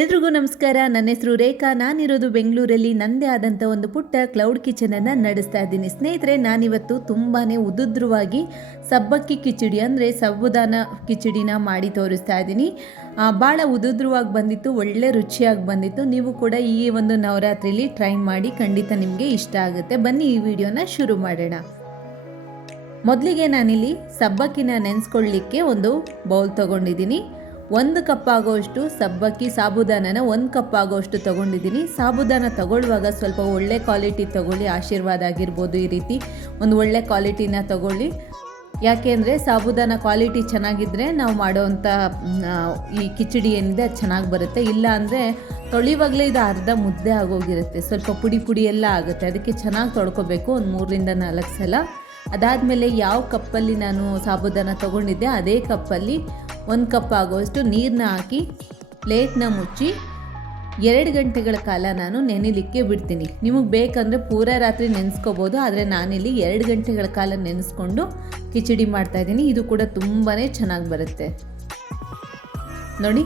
ಎಲ್ರಿಗೂ ನಮಸ್ಕಾರ. ನನ್ನ ಹೆಸರು ರೇಖಾ. ನಾನಿರೋದು ಬೆಂಗಳೂರಲ್ಲಿ. ನನ್ನದೇ ಆದಂಥ ಒಂದು ಪುಟ್ಟ ಕ್ಲೌಡ್ ಕಿಚನನ್ನು ನಡೆಸ್ತಾ ಇದ್ದೀನಿ. ಸ್ನೇಹಿತರೆ, ನಾನಿವತ್ತು ತುಂಬಾ ಉದುದ್ರವಾಗಿ ಸಬ್ಬಕ್ಕಿ ಕಿಚಡಿ ಅಂದರೆ ಸಬ್ಬುದಾನ ಕಿಚಡಿನ ಮಾಡಿ ತೋರಿಸ್ತಾ ಇದ್ದೀನಿ. ಭಾಳ ಉದುದ್ರವಾಗಿ ಬಂದಿತ್ತು, ಒಳ್ಳೆ ರುಚಿಯಾಗಿ ಬಂದಿತ್ತು. ನೀವು ಕೂಡ ಈ ಒಂದು ನವರಾತ್ರಿಲಿ ಟ್ರೈ ಮಾಡಿ ಖಂಡಿತ ನಿಮಗೆ ಇಷ್ಟ ಆಗುತ್ತೆ. ಬನ್ನಿ ಈ ವಿಡಿಯೋನ ಶುರು ಮಾಡೋಣ. ಮೊದಲಿಗೆ ನಾನಿಲ್ಲಿ ಸಬ್ಬಕ್ಕಿನ ನೆನೆಸ್ಕೊಳ್ಳಿಕ್ಕೆ ಒಂದು ಬೌಲ್ ತೊಗೊಂಡಿದ್ದೀನಿ. ಒಂದು ಕಪ್ ಆಗೋಷ್ಟು ಸಬ್ಬಕ್ಕಿ, ಸಾಬುದಾನನ ಒಂದು ಕಪ್ ಆಗೋಷ್ಟು ತೊಗೊಂಡಿದ್ದೀನಿ. ಸಾಬುದಾನ ತಗೊಳ್ಳುವಾಗ ಸ್ವಲ್ಪ ಒಳ್ಳೆ ಕ್ವಾಲಿಟಿ ತೊಗೊಳ್ಳಿ, ಆಶೀರ್ವಾದ ಆಗಿರ್ಬೋದು ಈ ರೀತಿ. ಒಂದು ಒಳ್ಳೆ ಕ್ವಾಲಿಟಿನ ತೊಗೊಳ್ಳಿ. ಯಾಕೆಂದರೆ ಸಾಬುದಾನ ಕ್ವಾಲಿಟಿ ಚೆನ್ನಾಗಿದ್ದರೆ ನಾವು ಮಾಡೋವಂಥ ಈ ಕಿಚಡಿ ಏನಿದೆ ಅದು ಚೆನ್ನಾಗಿ ಬರುತ್ತೆ. ಇಲ್ಲ ಅಂದರೆ ತೊಳಿವಾಗಲೇ ಇದು ಅರ್ಧ ಮುದ್ದೆ ಆಗೋಗಿರುತ್ತೆ. ಸ್ವಲ್ಪ ಪುಡಿ ಪುಡಿ ಎಲ್ಲ ಆಗುತ್ತೆ. ಅದಕ್ಕೆ ಚೆನ್ನಾಗಿ ತೊಳ್ಕೊಬೇಕು ಒಂದು ಮೂರರಿಂದ ನಾಲ್ಕು ಸಲ. ಅದಾದಮೇಲೆ ಯಾವ ಕಪ್ಪಲ್ಲಿ ನಾನು ಸಾಬುದಾನ ತೊಗೊಂಡಿದ್ದೆ, ಅದೇ ಕಪ್ಪಲ್ಲಿ ಒಂದು ಕಪ್ ಆಗುವಷ್ಟು ನೀರನ್ನ ಹಾಕಿ ಪ್ಲೇಟ್ನ ಮುಚ್ಚಿ, ಎರಡು ಗಂಟೆಗಳ ಕಾಲ ನಾನು ನೆನೆಲಿಕ್ಕೆ ಬಿಡ್ತೀನಿ. ನಿಮಗೆ ಬೇಕಂದರೆ ಪೂರ ರಾತ್ರಿ ನೆನೆಸ್ಕೋಬೋದು, ಆದರೆ ನಾನಿಲ್ಲಿ ಎರಡು ಗಂಟೆಗಳ ಕಾಲ ನೆನೆಸ್ಕೊಂಡು ಕಿಚಡಿ ಮಾಡ್ತಾಯಿದ್ದೀನಿ ಇದು ಕೂಡ ತುಂಬಾ ಚೆನ್ನಾಗಿ ಬರುತ್ತೆ. ನೋಡಿ,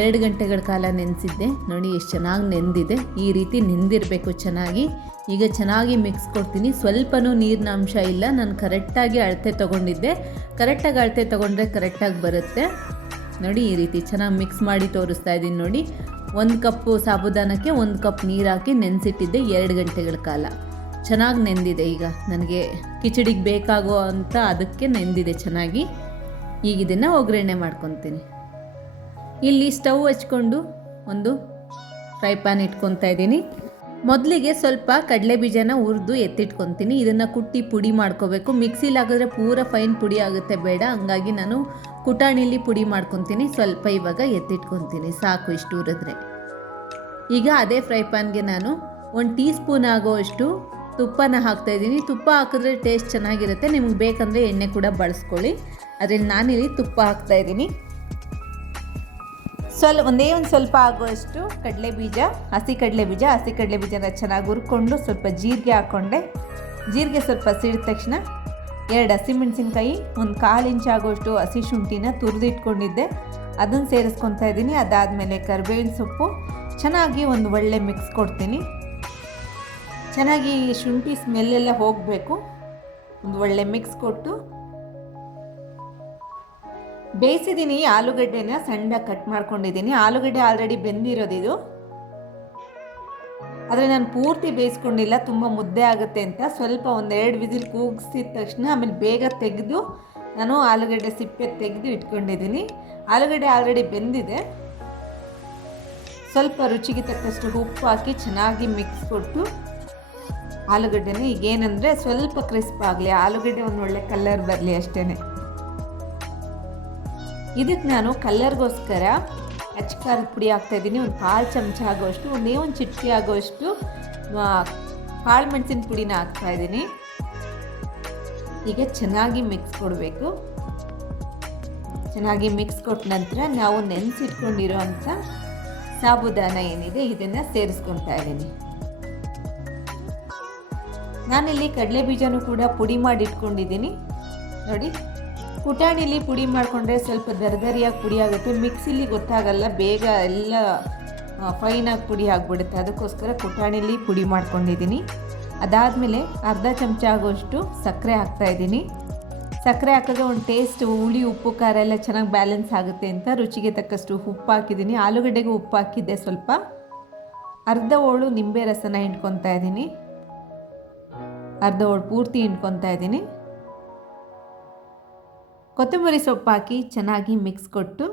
ಎರಡು ಗಂಟೆಗಳ ಕಾಲ ನೆನೆಸಿದ್ದೆ. ನೋಡಿ, ಎಷ್ಟು ಚೆನ್ನಾಗಿ ನೆಂದಿದೆ. ಈ ರೀತಿ ನೆಂದಿರಬೇಕು ಚೆನ್ನಾಗಿ. ಈಗ ಚೆನ್ನಾಗಿ ಮಿಕ್ಸ್ ಕೊಡ್ತೀನಿ. ಸ್ವಲ್ಪನೂ ನೀರಿನ ಅಂಶ ಇಲ್ಲ. ನಾನು ಕರೆಕ್ಟಾಗಿ ಅಳತೆ ತೊಗೊಂಡಿದ್ದೆ. ಕರೆಕ್ಟಾಗಿ ಅಳತೆ ತೊಗೊಂಡ್ರೆ ಕರೆಕ್ಟಾಗಿ ಬರುತ್ತೆ. ನೋಡಿ ಈ ರೀತಿ ಚೆನ್ನಾಗಿ ಮಿಕ್ಸ್ ಮಾಡಿ ತೋರಿಸ್ತಾ ಇದ್ದೀನಿ ನೋಡಿ. ಒಂದು ಕಪ್ಪು ಸಾಬುದಾನಕ್ಕೆ ಒಂದು ಕಪ್ ನೀರು ಹಾಕಿ ನೆನೆಸಿಟ್ಟಿದ್ದೆ ಎರಡು ಗಂಟೆಗಳ ಕಾಲ. ಚೆನ್ನಾಗಿ ನೆಂದಿದೆ ಈಗ. ನನಗೆ ಕಿಚಡಿಗೆ ಬೇಕಾಗೋ ಅಂತ ಅದಕ್ಕೆ ನೆಂದಿದೆ ಚೆನ್ನಾಗಿ. ಈಗ ಇದನ್ನು ಒಗ್ಗರಣೆ ಮಾಡ್ಕೊತೀನಿ. ಇಲ್ಲಿ ಸ್ಟವ್ ಹಚ್ಕೊಂಡು ಒಂದು ಫ್ರೈ ಪ್ಯಾನ್ ಇಟ್ಕೊತಾ ಇದ್ದೀನಿ. ಮೊದಲಿಗೆ ಸ್ವಲ್ಪ ಕಡಲೆ ಬೀಜನ ಹುರಿದು ಎತ್ತಿಟ್ಕೊತೀನಿ. ಇದನ್ನು ಕುಟ್ಟಿ ಪುಡಿ ಮಾಡ್ಕೋಬೇಕು. ಮಿಕ್ಸಿಲಿ ಹಾಕಿದ್ರೆ ಪೂರ ಫೈನ್ ಪುಡಿ ಆಗುತ್ತೆ. ಬೇಡ, ಹಂಗಾಗಿ ನಾನು ಕುಟಾಣಿಲಿ ಪುಡಿ ಮಾಡ್ಕೊತೀನಿ. ಸ್ವಲ್ಪ ಇವಾಗ ಎತ್ತಿಟ್ಕೊತೀನಿ. ಸಾಕು ಇಷ್ಟು ಹುರಿದ್ರೆ. ಈಗ ಅದೇ ಫ್ರೈ ಪ್ಯಾನ್ಗೆ ನಾನು ಒಂದು ಟೀ ಸ್ಪೂನ್ ಆಗೋವಷ್ಟು ತುಪ್ಪನ ಹಾಕ್ತಾಯಿದ್ದೀನಿ ತುಪ್ಪ ಹಾಕಿದ್ರೆ ಟೇಸ್ಟ್ ಚೆನ್ನಾಗಿರುತ್ತೆ. ನಿಮ್ಗೆ ಬೇಕಂದರೆ ಎಣ್ಣೆ ಕೂಡ ಬಳಸ್ಕೊಳ್ಳಿ. ಅದರಲ್ಲಿ ನಾನಿಲ್ಲಿ ತುಪ್ಪ ಹಾಕ್ತಾಯಿದ್ದೀನಿ ಸ್ವಲ್ಪ ಒಂದೇ ಒಂದು ಸ್ವಲ್ಪ ಆಗುವಷ್ಟು ಕಡಲೆ ಬೀಜ, ಹಸಿ ಕಡಲೆ ಬೀಜ, ಹಸಿ ಕಡಲೆ ಬೀಜನ ಚೆನ್ನಾಗಿ ಹುರ್ಕೊಂಡು ಸ್ವಲ್ಪ ಜೀರಿಗೆ ಹಾಕ್ಕೊಂಡೆ ಜೀರಿಗೆ ಸ್ವಲ್ಪ ಸಿಡಿದ ತಕ್ಷಣ ಎರಡು ಹಸಿಮೆಣಸಿನ್ಕಾಯಿ ಒಂದು ಕಾಲು ಇಂಚು ಆಗುವಷ್ಟು ಹಸಿ ಶುಂಠಿನ ತುರಿದಿಟ್ಕೊಂಡಿದ್ದೆ. ಅದನ್ನು ಸೇರಿಸ್ಕೊತಾ ಇದ್ದೀನಿ ಅದಾದಮೇಲೆ ಕರಿಬೇವಿನ ಸೊಪ್ಪು. ಚೆನ್ನಾಗಿ ಒಂದು ಒಳ್ಳೆ ಮಿಕ್ಸ್ ಕೊಡ್ತೀನಿ. ಚೆನ್ನಾಗಿ ಶುಂಠಿ ಸ್ಮೆಲ್ಲೆಲ್ಲ ಹೋಗಬೇಕು. ಒಂದು ಒಳ್ಳೆ ಮಿಕ್ಸ್ ಕೊಟ್ಟು ಬೇಯಿಸಿದ್ದೀನಿ ಆಲೂಗಡ್ಡೆನ ಸಣ್ಣ ಕಟ್ ಮಾಡ್ಕೊಂಡಿದ್ದೀನಿ. ಆಲೂಗಡ್ಡೆ ಆಲ್ರೆಡಿ ಬೆಂದಿರೋದಿದು ಆದರೆ ನಾನು ಪೂರ್ತಿ ಬೇಯಿಸ್ಕೊಂಡಿಲ್ಲ, ತುಂಬ ಮುದ್ದೆ ಆಗುತ್ತೆ ಅಂತ. ಸ್ವಲ್ಪ ಒಂದೆರಡು ವಿಸಿಲ್ ಕೂಗಿಸಿದ ತಕ್ಷಣ ಆಮೇಲೆ ಬೇಗ ತೆಗೆದು ನಾನು ಆಲೂಗಡ್ಡೆ ಸಿಪ್ಪೆ ತೆಗೆದು ಇಟ್ಕೊಂಡಿದ್ದೀನಿ. ಆಲೂಗಡ್ಡೆ ಆಲ್ರೆಡಿ ಬೆಂದಿದೆ. ಸ್ವಲ್ಪ ರುಚಿಗೆ ತಕ್ಕಷ್ಟು ಉಪ್ಪು ಹಾಕಿ ಚೆನ್ನಾಗಿ ಮಿಕ್ಸ್ ಕೊಟ್ಟು ಆಲೂಗಡ್ಡೆನ ಈಗೇನೆಂದರೆ ಸ್ವಲ್ಪ ಕ್ರಿಸ್ಪ್ ಆಗಲಿ, ಆಲೂಗಡ್ಡೆ ಒಂದು ಒಳ್ಳೆ ಕಲರ್ ಬರಲಿ ಅಷ್ಟೇ ಇದಕ್ಕೆ ನಾನು ಕಲ್ಲರ್ಗೋಸ್ಕರ ಅಚ್ಚ ಖಾರದ ಪುಡಿ ಹಾಕ್ತಾಯಿದ್ದೀನಿ ಒಂದು ಕಾಲು ಚಮಚ ಆಗೋಷ್ಟು, ಒಂದೇ ಒಂದು ಚಿಟಕಿ ಆಗೋಷ್ಟು ಕಾಳು ಮೆಣಸಿನ ಪುಡಿನ ಹಾಕ್ತಾಯಿದ್ದೀನಿ ಈಗ ಚೆನ್ನಾಗಿ ಮಿಕ್ಸ್ ಕೊಡಬೇಕು. ಚೆನ್ನಾಗಿ ಮಿಕ್ಸ್ ಕೊಟ್ಟ ನಂತರ ನಾವು ನೆನೆಸಿಟ್ಕೊಂಡಿರೋ ಅಂಥ ಸಾಬುದಾನ ಏನಿದೆ, ಇದನ್ನು ಸೇರಿಸ್ಕೊತಾ ಇದ್ದೀನಿ. ನಾನಿಲ್ಲಿ ಕಡಲೆ ಬೀಜನೂ ಕೂಡ ಪುಡಿ ಮಾಡಿ ಇಟ್ಕೊಂಡಿದ್ದೀನಿ ನೋಡಿ. ಕುಟಾಣಿಲಿ ಪುಡಿ ಮಾಡಿಕೊಂಡ್ರೆ ಸ್ವಲ್ಪ ದರ್ದರಿಯಾಗಿ ಪುಡಿ ಆಗುತ್ತೆ. ಮಿಕ್ಸಿಲಿ ಗೊತ್ತಾಗಲ್ಲ, ಬೇಗ ಎಲ್ಲ ಫೈನಾಗಿ ಪುಡಿ ಆಗಿಬಿಡುತ್ತೆ. ಅದಕ್ಕೋಸ್ಕರ ಪುಟಾಣಿಲಿ ಪುಡಿ ಮಾಡ್ಕೊಂಡಿದ್ದೀನಿ. ಅದಾದಮೇಲೆ ಅರ್ಧ ಚಮಚ ಆಗೋಷ್ಟು ಸಕ್ಕರೆ ಹಾಕ್ತಾಯಿದ್ದೀನಿ ಸಕ್ಕರೆ ಹಾಕಿದ್ರೆ ಒಂದು ಟೇಸ್ಟ್, ಹುಳಿ, ಉಪ್ಪು, ಖಾರ ಎಲ್ಲ ಚೆನ್ನಾಗಿ ಬ್ಯಾಲೆನ್ಸ್ ಆಗುತ್ತೆ ಅಂತ ರುಚಿಗೆ ತಕ್ಕಷ್ಟು ಉಪ್ಪು ಹಾಕಿದ್ದೀನಿ. ಆಲೂಗಡ್ಡೆಗೆ ಉಪ್ಪು ಹಾಕಿದ್ದೆ ಸ್ವಲ್ಪ. ಅರ್ಧ ಹೋಳು ನಿಂಬೆ ರಸನ ಹಿಂಡ್ಕೊತಾ ಇದ್ದೀನಿ. ಅರ್ಧ ಹೋಳು ಪೂರ್ತಿ ಹಿಂಡ್ಕೊತಾ ಇದ್ದೀನಿ. ಕೊತ್ತಂಬರಿ ಸೊಪ್ಪು ಹಾಕಿ ಚೆನ್ನಾಗಿ ಮಿಕ್ಸ್ ಕೊಟ್ಟು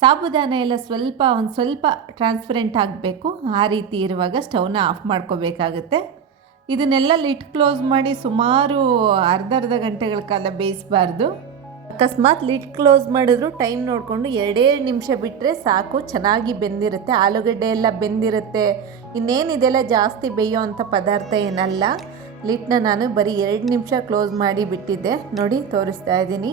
ಸಾಬುದಾನ ಎಲ್ಲ ಸ್ವಲ್ಪ, ಒಂದು ಸ್ವಲ್ಪ ಟ್ರಾನ್ಸ್ಪರೆಂಟ್ ಆಗಬೇಕು. ಆ ರೀತಿ ಇರುವಾಗ ಸ್ಟವ್ನ ಆಫ್ ಮಾಡ್ಕೋಬೇಕಾಗತ್ತೆ. ಇದನ್ನೆಲ್ಲ ಲಿಟ್ ಕ್ಲೋಸ್ ಮಾಡಿ ಸುಮಾರು ಅರ್ಧ ಅರ್ಧ ಗಂಟೆಗಳ ಕಾಲ ಬೇಯಿಸಬಾರ್ದು. ಅಕಸ್ಮಾತ್ ಲಿಟ್ ಕ್ಲೋಸ್ ಮಾಡಿದ್ರು ಟೈಮ್ ನೋಡಿಕೊಂಡು ಎರಡೇ ನಿಮಿಷ ಬಿಟ್ಟರೆ ಸಾಕು, ಚೆನ್ನಾಗಿ ಬೆಂದಿರುತ್ತೆ. ಆಲೂಗಡ್ಡೆ ಎಲ್ಲ ಬೆಂದಿರುತ್ತೆ. ಇನ್ನೇನಿದೆಲ್ಲ ಜಾಸ್ತಿ ಬೇಯೋ ಅಂಥ ಪದಾರ್ಥ ಏನಲ್ಲ. ಲಿಟ್ನ ನಾನು ಬರೀ ಎರಡು ನಿಮಿಷ ಕ್ಲೋಸ್ ಮಾಡಿ ಬಿಟ್ಟಿದ್ದೆ. ನೋಡಿ, ತೋರಿಸ್ತಾ ಇದ್ದೀನಿ.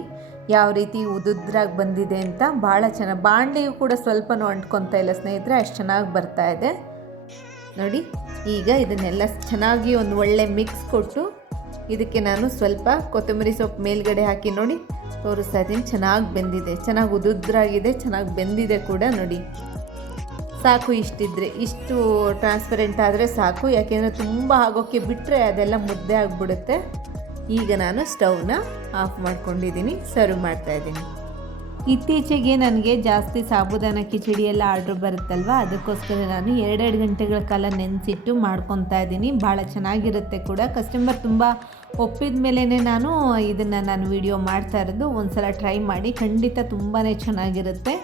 ಯಾವ ರೀತಿ ಉದುದ್ರಾಗಿ ಬಂದಿದೆ ಅಂತ. ಭಾಳ ಚೆನ್ನಾಗಿ, ಬಾಂಡೆಯು ಕೂಡ ಸ್ವಲ್ಪನೂ ಅಂಟ್ಕೊತಾ ಇಲ್ಲ ಸ್ನೇಹಿತರೆ, ಅಷ್ಟು ಚೆನ್ನಾಗಿ ಬರ್ತಾ ಇದೆ. ನೋಡಿ, ಈಗ ಇದನ್ನೆಲ್ಲ ಚೆನ್ನಾಗಿ ಒಂದು ಒಳ್ಳೆ ಮಿಕ್ಸ್ ಕೊಟ್ಟು ಇದಕ್ಕೆ ನಾನು ಸ್ವಲ್ಪ ಕೊತ್ತಂಬರಿ ಸೊಪ್ಪು ಮೇಲ್ಗಡೆ ಹಾಕಿ ನೋಡಿ, ತೋರಿಸ್ತಾ ಇದ್ದೀನಿ. ಚೆನ್ನಾಗಿ ಬೆಂದಿದೆ, ಚೆನ್ನಾಗಿ ಉದುದ್ರಾಗಿದೆ, ಚೆನ್ನಾಗಿ ಬೆಂದಿದೆ ಕೂಡ ನೋಡಿ. ಸಾಕು ಇಷ್ಟಿದ್ರೆ, ಇಷ್ಟು ಟ್ರಾನ್ಸ್ಪರೆಂಟ್ ಆದರೆ ಸಾಕು. ಯಾಕೆಂದರೆ ತುಂಬ ಆಗೋಕ್ಕೆ ಬಿಟ್ಟರೆ ಅದೆಲ್ಲ ಮುದ್ದೆ ಆಗಿಬಿಡುತ್ತೆ. ಈಗ ನಾನು ಸ್ಟವ್ನ ಆಫ್ ಮಾಡ್ಕೊಂಡಿದ್ದೀನಿ ಸರ್ವ್ ಮಾಡ್ತಾಯಿದ್ದೀನಿ ಇತ್ತೀಚೆಗೆ ನನಗೆ ಜಾಸ್ತಿ ಸಾಬುದಾನ ಕಿಚಡಿ ಎಲ್ಲ ಆರ್ಡ್ರ್ ಬರುತ್ತಲ್ವ? ಅದಕ್ಕೋಸ್ಕರ ನಾನು ಎರಡೆರಡು ಗಂಟೆಗಳ ಕಾಲ ನೆನೆಸಿಟ್ಟು ಮಾಡ್ಕೊತಾ ಇದ್ದೀನಿ. ಭಾಳ ಚೆನ್ನಾಗಿರುತ್ತೆ ಕೂಡ. ಕಸ್ಟಮರ್ ತುಂಬ ಒಪ್ಪಿದ ಮೇಲೇ ನಾನು ಇದನ್ನು ನಾನು ವಿಡಿಯೋ ಮಾಡ್ತಾ ಇರೋದು. ಒಂದು ಸಲ ಟ್ರೈ ಮಾಡಿ. ಖಂಡಿತ ತುಂಬಾ ಚೆನ್ನಾಗಿರುತ್ತೆ.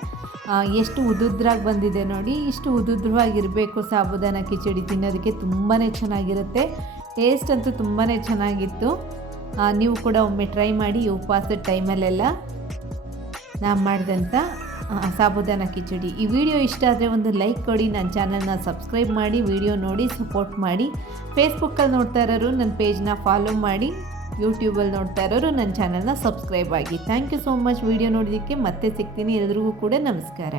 ಎಷ್ಟು ಉದುದ್ರಾಗಿ ಬಂದಿದೆ ನೋಡಿ, ಇಷ್ಟು ಉದುದ್ರವಾಗಿರಬೇಕು ಸಾಬುದಾನ ಕಿಚಡಿ, ತಿನ್ನೋದಕ್ಕೆ ತುಂಬಾ ಚೆನ್ನಾಗಿರುತ್ತೆ. ಟೇಸ್ಟ್ ಅಂತೂ ತುಂಬಾ ಚೆನ್ನಾಗಿತ್ತು. ನೀವು ಕೂಡ ಒಮ್ಮೆ ಟ್ರೈ ಮಾಡಿ ಈ ಉಪವಾಸದ ಟೈಮಲ್ಲೆಲ್ಲ ನಾನು ಮಾಡಿದಂಥ ಸಾಬುದಾನ ಕಿಚಡಿ. ಈ ವಿಡಿಯೋ ಇಷ್ಟ ಆದರೆ ಒಂದು ಲೈಕ್ ಕೊಡಿ ನನ್ನ ಚಾನಲ್ನ ಸಬ್ಸ್ಕ್ರೈಬ್ ಮಾಡಿ ವಿಡಿಯೋ ನೋಡಿ ಸಪೋರ್ಟ್ ಮಾಡಿ. ಫೇಸ್ಬುಕ್ಕಲ್ಲಿ ನೋಡ್ತಾ ಇರೋರು ನನ್ನ ಪೇಜ್ನ ಫಾಲೋ ಮಾಡಿ. ಯೂಟ್ಯೂಬಲ್ಲಿ ನೋಡ್ತಾ ಇರೋರು ನನ್ನ ಚಾನಲ್ನ ಸಬ್ಸ್ಕ್ರೈಬ್ ಆಗಿ. Thank you so much video ನೋಡೋದಕ್ಕೆ ಮತ್ತೆ ಸಿಗ್ತೀನಿ. ಎಲ್ರಿಗೂ ಕೂಡ ನಮಸ್ಕಾರ.